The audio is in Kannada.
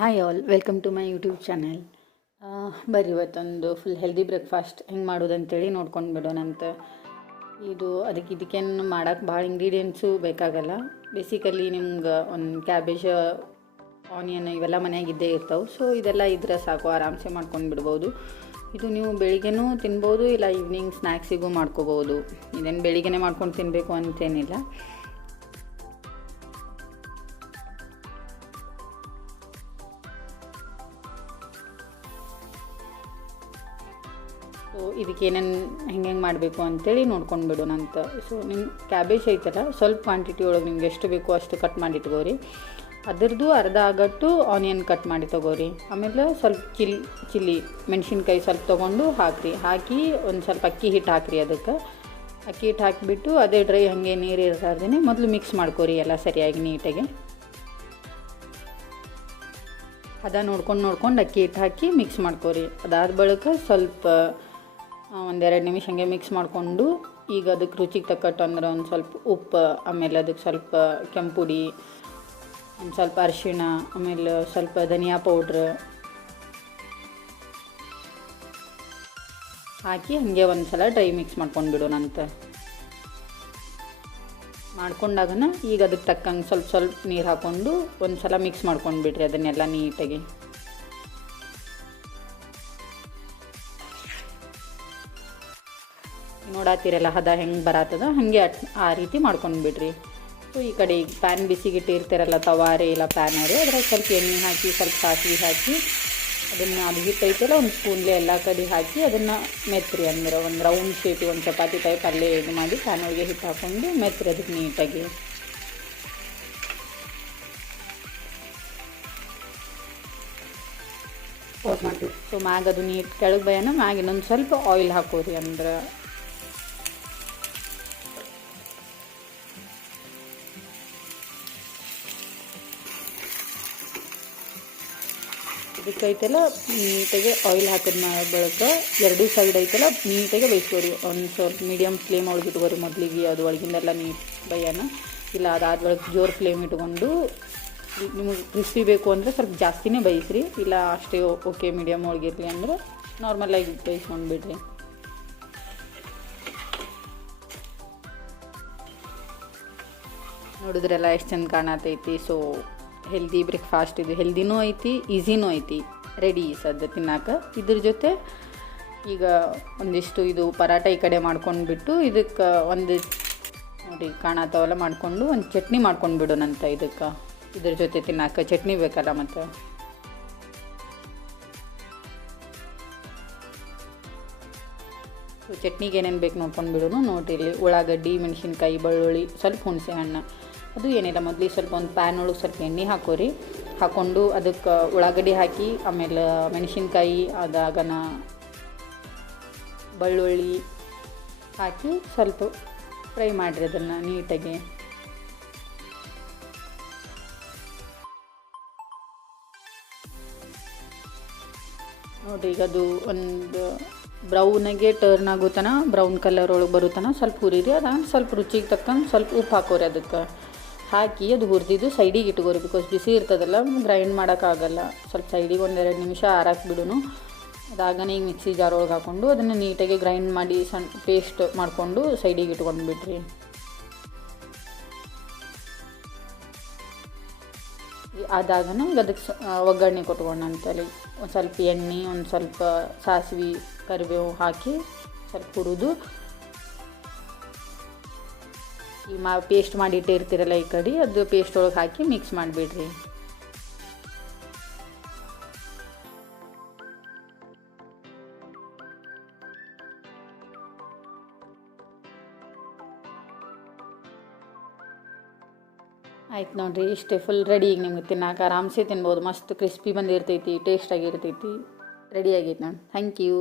Hi all, welcome to my YouTube channel. ಬರ್ರಿ ಇವತ್ತೊಂದು ಫುಲ್ ಹೆಲ್ದಿ ಬ್ರೇಕ್ಫಾಸ್ಟ್ ಹೆಂಗೆ ಮಾಡೋದಂತೇಳಿ ನೋಡ್ಕೊಂಡು ಬಿಡೋಣಂತ. ಇದಕ್ಕೇನು ಮಾಡೋಕ್ಕೆ ಭಾಳ ಇಂಗ್ರೀಡಿಯೆಂಟ್ಸು ಬೇಕಾಗಲ್ಲ. ಬೇಸಿಕಲಿ ನಿಮ್ಗೆ ಒಂದು ಕ್ಯಾಬೇಜ್, ಆನಿಯನ್ ಇವೆಲ್ಲ ಮನೆಯಾಗಿದ್ದೇ ಇರ್ತಾವೆ. ಸೊ ಇದೆಲ್ಲ ಇದ್ರೆ ಸಾಕು, ಆರಾಮ್ಸೆ ಮಾಡ್ಕೊಂಡು ಬಿಡ್ಬೋದು. ಇದು ನೀವು ಬೆಳಿಗ್ಗೆನೂ ತಿನ್ಬೋದು, ಇಲ್ಲ ಈವ್ನಿಂಗ್ ಸ್ನ್ಯಾಕ್ಸಿಗೂ ಮಾಡ್ಕೋಬೋದು. ಇದೇನು ಬೆಳಿಗ್ಗೆನೇ ಮಾಡ್ಕೊಂಡು ತಿನ್ನಬೇಕು ಅಂತೇನಿಲ್ಲ. ಸೊ ಇದಕ್ಕೆ ಏನೇನು ಹೆಂಗೆ ಮಾಡಬೇಕು ಅಂತೇಳಿ ನೋಡ್ಕೊಂಡು ಬಿಡೋಣಂತ. ಸೊ ನಿಮ್ಮ ಕ್ಯಾಬೇಜ್ ಐತಲ್ಲ, ಸ್ವಲ್ಪ ಕ್ವಾಂಟಿಟಿ ಒಳಗೆ ನಿಮ್ಗೆ ಎಷ್ಟು ಬೇಕೋ ಅಷ್ಟು ಕಟ್ ಮಾಡಿ ಇಟ್ಕೋರಿ. ಅದರದ್ದು ಅರ್ಧ ಆಗಟ್ಟು ಆನಿಯನ್ ಕಟ್ ಮಾಡಿ ತೊಗೋರಿ. ಆಮೇಲೆ ಸ್ವಲ್ಪ ಚಿಲ್ಲಿ ಮೆಣಸಿನ್ಕಾಯಿ ಸ್ವಲ್ಪ ತೊಗೊಂಡು ಹಾಕಿ ಒಂದು ಸ್ವಲ್ಪ ಅಕ್ಕಿ ಹಿಟ್ಟು ಹಾಕಿರಿ. ಅದಕ್ಕೆ ಅಕ್ಕಿ ಹಿಟ್ಟು ಹಾಕಿಬಿಟ್ಟು ಅದೇ ಡ್ರೈ ಹಾಗೆ ನೀರು ಇರ್ತಾರ್ದೇ ಮೊದಲು ಮಿಕ್ಸ್ ಮಾಡ್ಕೋರಿ ಎಲ್ಲ ಸರಿಯಾಗಿ ನೀಟಾಗಿ. ನೋಡ್ಕೊಂಡು ಅಕ್ಕಿ ಹಿಟ್ಟು ಹಾಕಿ ಮಿಕ್ಸ್ ಮಾಡ್ಕೋರಿ. ಅದಾದ ಬಳಿಕ ಸ್ವಲ್ಪ ಒಂದೆರಡು ನಿಮಿಷ ಹಂಗೆ ಮಿಕ್ಸ್ ಮಾಡಿಕೊಂಡು, ಈಗ ಅದಕ್ಕೆ ರುಚಿಗೆ ತಕ್ಕಟ್ಟು ಅಂದ್ರೆ ಒಂದು ಸ್ವಲ್ಪ ಉಪ್ಪು, ಆಮೇಲೆ ಅದಕ್ಕೆ ಸ್ವಲ್ಪ ಕೆಂಪುಡಿ, ಒಂದು ಸ್ವಲ್ಪ ಅರಿಶಿಣ, ಆಮೇಲೆ ಸ್ವಲ್ಪ ಧನಿಯಾ ಪೌಡ್ರ್ ಹಾಕಿ ಹಾಗೆ ಒಂದು ಸಲ ಡ್ರೈ ಮಿಕ್ಸ್ ಮಾಡ್ಕೊಂಡು ಬಿಡೋಣಂತ. ಮಾಡ್ಕೊಂಡಾಗನ ಈಗ ಅದಕ್ಕೆ ತಕ್ಕಂಗೆ ಸ್ವಲ್ಪ ನೀರು ಹಾಕ್ಕೊಂಡು ಒಂದು ಸಲ ಮಿಕ್ಸ್ ಮಾಡ್ಕೊಂಡು ಬಿಡ್ರಿ ಅದನ್ನೆಲ್ಲ ನೀಟಾಗಿ. ನೋಡಾತಿರಲ್ಲ ಹದ ಹೆಂಗೆ ಬರತ್ತದ ಹಾಗೆ ಆ ರೀತಿ ಮಾಡ್ಕೊಂಡು ಬಿಡ್ರಿ. ಸೊ ಈ ಕಡೆ ಈಗ ಪ್ಯಾನ್ ಬಿಸಿಗಿಟ್ಟಿರ್ತೀರಲ್ಲ, ತವಾರೆ ಇಲ್ಲ ಪ್ಯಾನರು, ಅದ್ರಾಗ ಸ್ವಲ್ಪ ಎಣ್ಣೆ ಹಾಕಿ ಸ್ವಲ್ಪ ಸಾಸಿವೆ ಹಾಕಿ ಅದನ್ನು ಅದು ಹಿಟ್ಟೈತಲ್ಲ ಒಂದು ಸ್ಪೂನ್ಲೆ ಎಲ್ಲ ಕಡೆ ಹಾಕಿ ಅದನ್ನು ಮೆತ್ರಿ, ಅಂದ್ರೆ ಒಂದು ರೌಂಡ್ ಶೇಪಿ ಒಂದು ಚಪಾತಿ ಟೈಪ್ ಅಲ್ಲೇ ಇದು ಮಾಡಿ ಪ್ಯಾನ್ ಒಳಗೆ ಹಿಟ್ಟು ಹಾಕ್ಕೊಂಡು ಮೆತ್ರಿ ಅದಕ್ಕೆ ನೀಟಾಗಿ. ಸೊ ಮ್ಯಾಗ ಅದು ನೀಟ್ ಕೆಳಗೆ ಬಯನ ಮ್ಯಾಗ ಇನ್ನೊಂದು ಸ್ವಲ್ಪ ಆಯಿಲ್ ಹಾಕೋರಿ. ಅಂದ್ರೆ ಇದಕ್ಕೆ ಐತಲ್ಲ ನೀಟಾಗಿ ಆಯಿಲ್ ಹಾಕಿದ ಬಳಿಕ ಎರಡೂ ಸೈಡ್ ಐತಲ್ಲ ನೀಟಾಗಿ ಬೇಯಿಸ್ಕೋರಿ. ಒಂದು ಸ್ವಲ್ಪ ಮೀಡಿಯಮ್ ಫ್ಲೇಮ್ ಒಳಗೆ ಇಟ್ಕೋರಿ ಮೊದಲಿಗೆ, ಅದು ಒಳಗಿಂದೆಲ್ಲ ನೀಟ್ ಬಯ್ಯನ. ಇಲ್ಲ ಅದಾದ ಬಳಿಕ ಜೋರು ಫ್ಲೇಮ್ ಇಟ್ಕೊಂಡು, ನಿಮಗೆ ಕ್ರಿಸ್ಪಿ ಬೇಕು ಅಂದರೆ ಸ್ವಲ್ಪ ಜಾಸ್ತಿನೇ ಬೇಯಿಸ್ರಿ, ಇಲ್ಲ ಅಷ್ಟೇ ಓಕೆ ಮೀಡಿಯಮ್ ಒಳಗಿರಲಿ ಅಂದ್ರೆ ನಾರ್ಮಲಾಗಿ ಬೇಯಿಸ್ಕೊಂಡು ಬಿಡ್ರಿ. ನೋಡಿದ್ರೆಲ್ಲ ಎಷ್ಟು ಚಂದ ಕಾಣತೈತಿ. ಸೊ ಹೆಲ್ದಿ ಬ್ರೇಕ್ಫಾಸ್ಟ್ ಇದು, ಹೆಲ್ದಿನೂ ಐತಿ, ಈಸಿನೂ ಐತಿ, ರೆಡಿ ಸದ್ಯ ತಿನ್ನಕ್ಕೆ. ಇದ್ರ ಜೊತೆ ಈಗ ಒಂದಿಷ್ಟು ಇದು ಪರಾಟ ಈ ಕಡೆ ಮಾಡ್ಕೊಂಡ್ಬಿಟ್ಟು ಇದಕ್ಕೆ ಒಂದು ನೋಡಿ ಕಾಣತ್ತವಲ್ಲ ಮಾಡ್ಕೊಂಡು ಒಂದು ಚಟ್ನಿ ಮಾಡ್ಕೊಂಡು ಬಿಡೋಣಂತ. ಇದ್ರ ಜೊತೆ ತಿನ್ನಕ್ಕೆ ಚಟ್ನಿ ಬೇಕಲ್ಲ ಮತ್ತು. ಸೊ ಚಟ್ನಿಗೆ ಏನೇನು ಬೇಕು ನೋಡ್ಕೊಂಡು ಬಿಡೋನು. ನೋಡಿರಿ ಇಲ್ಲಿ ಉಳ್ಳಾಗಡ್ಡಿ, ಮೆಣಸಿನ್ಕಾಯಿ, ಬೆಳ್ಳುಳ್ಳಿ, ಸ್ವಲ್ಪ ಹುಣಸೆ ಹಣ್ಣು. ಅದು ಏನಿಲ್ಲ, ಮೊದಲಿಗೆ ಸ್ವಲ್ಪ ಒಂದು ಪ್ಯಾನ್ ಒಳಗೆ ಸ್ವಲ್ಪ ಎಣ್ಣೆ ಹಾಕೋರಿ. ಹಾಕ್ಕೊಂಡು ಅದಕ್ಕೆ ಉಳ್ಳಾಗಡ್ಡಿ ಹಾಕಿ, ಆಮೇಲೆ ಮೆಣಸಿನ್ಕಾಯಿ, ಅದಾಗನ ಬೆಳ್ಳುಳ್ಳಿ ಹಾಕಿ ಸ್ವಲ್ಪ ಫ್ರೈ ಮಾಡಿರಿ ಅದನ್ನು ನೀಟಾಗಿ. ನೋಡಿರಿ ಈಗ ಅದು ಒಂದು ಬ್ರೌನಾಗೆ ಟರ್ನ್ ಆಗೋತನ, ಬ್ರೌನ್ ಕಲರ್ ಒಳಗೆ ಬರುತ್ತನ ಸ್ವಲ್ಪ ಹುರಿರಿ. ಅದಾನ ಸ್ವಲ್ಪ ರುಚಿಗೆ ತಕ್ಕಂಗೆ ಸ್ವಲ್ಪ ಉಪ್ಪು ಹಾಕೋರಿ. ಅದಕ್ಕೆ ಹಾಕಿ ಅದು ಹುರಿದಿದ್ದು ಸೈಡಿಗೆ ಇಟ್ಕೋರಿ. ಬಿಕಾಸ್ ಬಿಸಿ ಇರ್ತದಲ್ಲ, ಗ್ರೈಂಡ್ ಮಾಡೋಕ್ಕಾಗಲ್ಲ. ಸ್ವಲ್ಪ ಸೈಡಿಗೆ ಒಂದೆರಡು ನಿಮಿಷ ಆರಾಕಿ ಬಿಡೋನು. ಅದಾಗನೇ ಈಗ ಮಿಕ್ಸಿ ಜಾರ್ ಒಳಗೆ ಹಾಕ್ಕೊಂಡು ಅದನ್ನು ನೀಟಾಗಿ ಗ್ರೈಂಡ್ ಮಾಡಿ ಸಣ್ಣ ಪೇಸ್ಟ್ ಮಾಡಿಕೊಂಡು ಸೈಡಿಗೆ ಇಟ್ಕೊಂಡು ಬಿಡ್ರಿ. ಅದಾಗನ ಈಗ ಅದಕ್ಕೆ ಒಗ್ಗರಣೆ ಕೊಟ್ಕೊಂಡಂತಲ್ಲಿ ಒಂದು ಸ್ವಲ್ಪ ಎಣ್ಣೆ, ಒಂದು ಸ್ವಲ್ಪ ಸಾಸಿವೆ, ಕರಿಬೇವು ಹಾಕಿ ಸ್ವಲ್ಪ ಹುರಿದು ಈ ಪೇಸ್ಟ್ ಮಾಡಿ ಇಟ್ಟಿರ್ತೀರಲ್ಲ ಈ ಕಡೆ, ಅದು ಪೇಸ್ಟ್ ಒಳಗೆ ಹಾಕಿ ಮಿಕ್ಸ್ ಮಾಡಿಬಿಡ್ರಿ. ಆಯ್ತು ನೋಡಿರಿ, ಇಷ್ಟೇ ಫುಲ್ ರೆಡಿ. ಈಗ ನಿಮ್ಗೆ ತಿನ್ನಕ್ಕೆ ಆರಾಮ್ಸೆ ತಿನ್ಬೋದು. ಮಸ್ತ್ ಕ್ರಿಸ್ಪಿ ಬಂದಿರ್ತೈತಿ, ಟೇಸ್ಟಾಗಿರ್ತೈತಿ, ರೆಡಿ ಆಗೈತೆ ನೋಡಿ. Thank you.